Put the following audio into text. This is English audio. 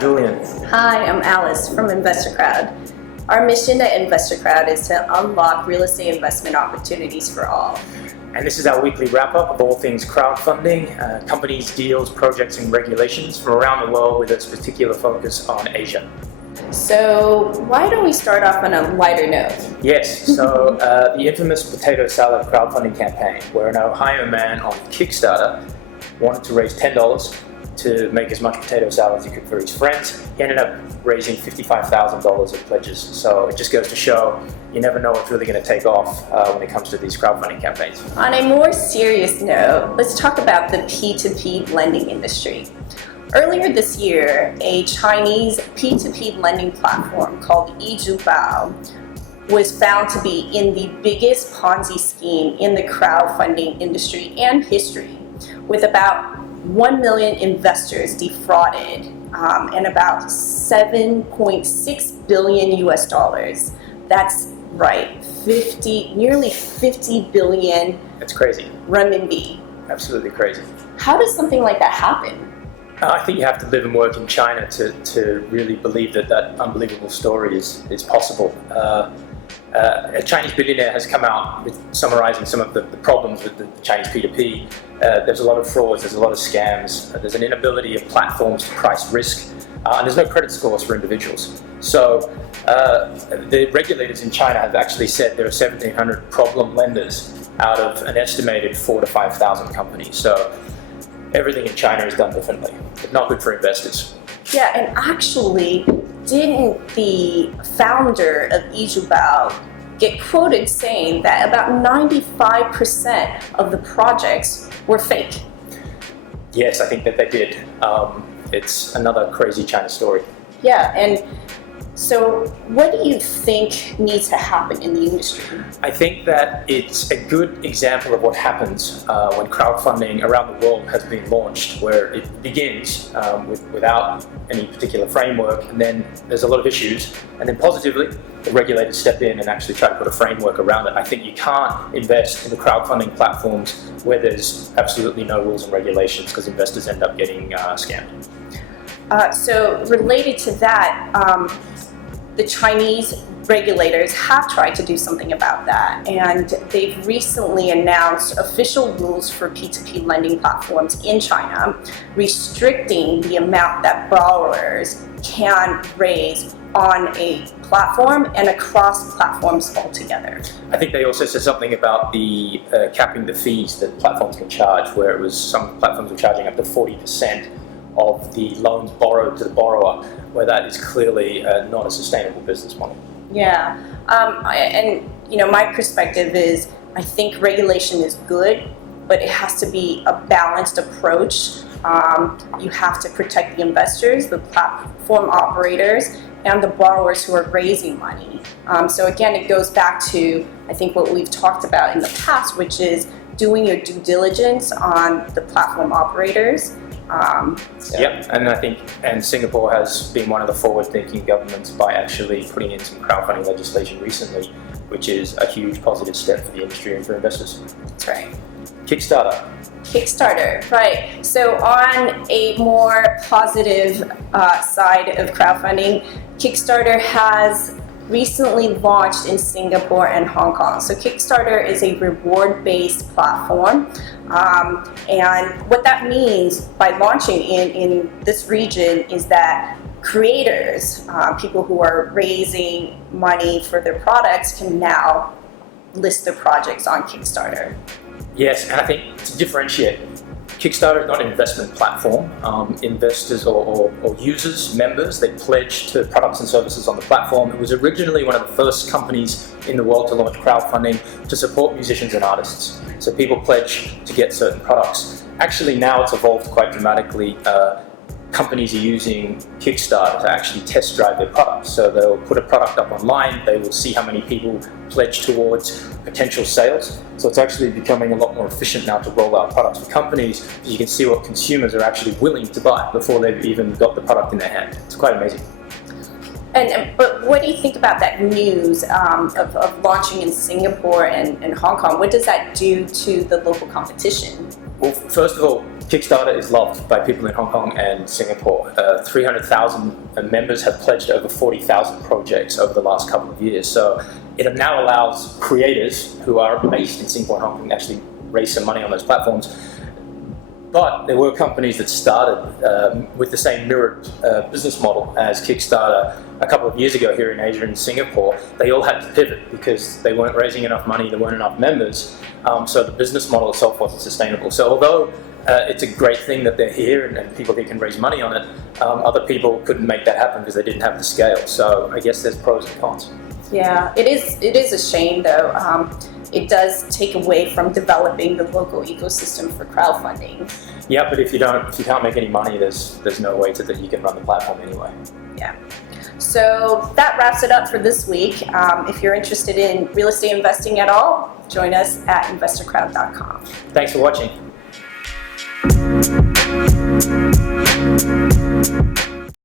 Julian. Hi, I'm Alice from InvestaCrowd. Our mission at InvestaCrowd is to unlock real estate investment opportunities for all. And this is our weekly wrap-up of all things crowdfunding, companies, deals, projects, and regulations from around the world with a particular focus on Asia. So why don't we start off on a lighter note? Yes, so the infamous potato salad crowdfunding campaign, where an Ohio man on Kickstarter wanted to raise $10 to make as much potato salad as he could for his friends. He ended up raising $55,000 of pledges. So it just goes to show you never know what's really going to take off when it comes to these crowdfunding campaigns. On a more serious note, let's talk about the P2P lending industry. Earlier this year, a Chinese P2P lending platform called Yizhubao was found to be in the biggest Ponzi scheme in the crowdfunding industry and history, with about 1 million investors defrauded and about 7.6 billion US dollars. That's right, nearly 50 billion. That's crazy. Renminbi. Absolutely crazy. How does something like that happen? I think you have to live and work in China to really believe that unbelievable story is possible. A Chinese billionaire has come out with summarizing some of the problems with the Chinese P2P. There's a lot of frauds, there's a lot of scams, there's an inability of platforms to price risk, and there's no credit scores for individuals. So the regulators in China have actually said there are 1,700 problem lenders out of an estimated 4,000 to 5,000 companies. So everything in China is done differently, but not good for investors. Yeah, and actually, didn't the founder of Yizhubao get quoted saying that about 95% of the projects were fake? Yes, I think that they did. It's another crazy China story. Yeah, and so what do you think needs to happen in the industry? I think that it's a good example of what happens when crowdfunding around the world has been launched, where it begins without any particular framework, and then there's a lot of issues, and then positively, the regulators step in and actually try to put a framework around it. I think you can't invest in the crowdfunding platforms where there's absolutely no rules and regulations, because investors end up getting scammed. So related to that, the Chinese regulators have tried to do something about that, and they've recently announced official rules for P2P lending platforms in China, restricting the amount that borrowers can raise on a platform and across platforms altogether. I think they also said something about the capping the fees that platforms can charge, where it was some platforms were charging up to 40% of the loans borrowed to the borrower, where that is clearly not a sustainable business model. Yeah, and my perspective is I think regulation is good, but it has to be a balanced approach. You have to protect the investors, the platform operators, and the borrowers who are raising money. So again, it goes back to I think what we've talked about in the past, which is doing your due diligence on the platform operators. Yep, and I think Singapore has been one of the forward-thinking governments by actually putting in some crowdfunding legislation recently, which is a huge positive step for the industry and for investors. That's right. Kickstarter, right. So on a more positive side of crowdfunding, Kickstarter has recently launched in Singapore and Hong Kong. So Kickstarter is a reward-based platform. And what that means by launching in this region is that creators, people who are raising money for their products, can now list their projects on Kickstarter. Yes, and I think to differentiate, Kickstarter is not an investment platform. Investors or users, members, they pledge to products and services on the platform. It was originally one of the first companies in the world to launch crowdfunding to support musicians and artists. So people pledge to get certain products. Actually, now it's evolved quite dramatically. Companies are using Kickstarter to actually test drive their products. So they'll put a product up online, they will see how many people pledge towards potential sales. So it's actually becoming a lot more efficient now to roll out products for companies, because you can see what consumers are actually willing to buy before they've even got the product in their hand. It's quite amazing. But what do you think about that news of launching in Singapore and Hong Kong? What does that do to the local competition? Well, first of all, Kickstarter is loved by people in Hong Kong and Singapore. 300,000 members have pledged over 40,000 projects over the last couple of years. So it now allows creators who are based in Singapore and Hong Kong to actually raise some money on those platforms. But there were companies that started with the same mirrored business model as Kickstarter a couple of years ago here in Asia and Singapore. They all had to pivot because they weren't raising enough money, there weren't enough members, so the business model itself wasn't sustainable. So although it's a great thing that they're here and people here can raise money on it, other people couldn't make that happen because they didn't have the scale. So I guess there's pros and cons. Yeah, it is a shame though. It does take away from developing the local ecosystem for crowdfunding. Yeah, but if you can't make any money, there's no way that you can run the platform anyway. Yeah. So that wraps it up for this week. If you're interested in real estate investing at all, join us at investorcrowd.com. Thanks for watching.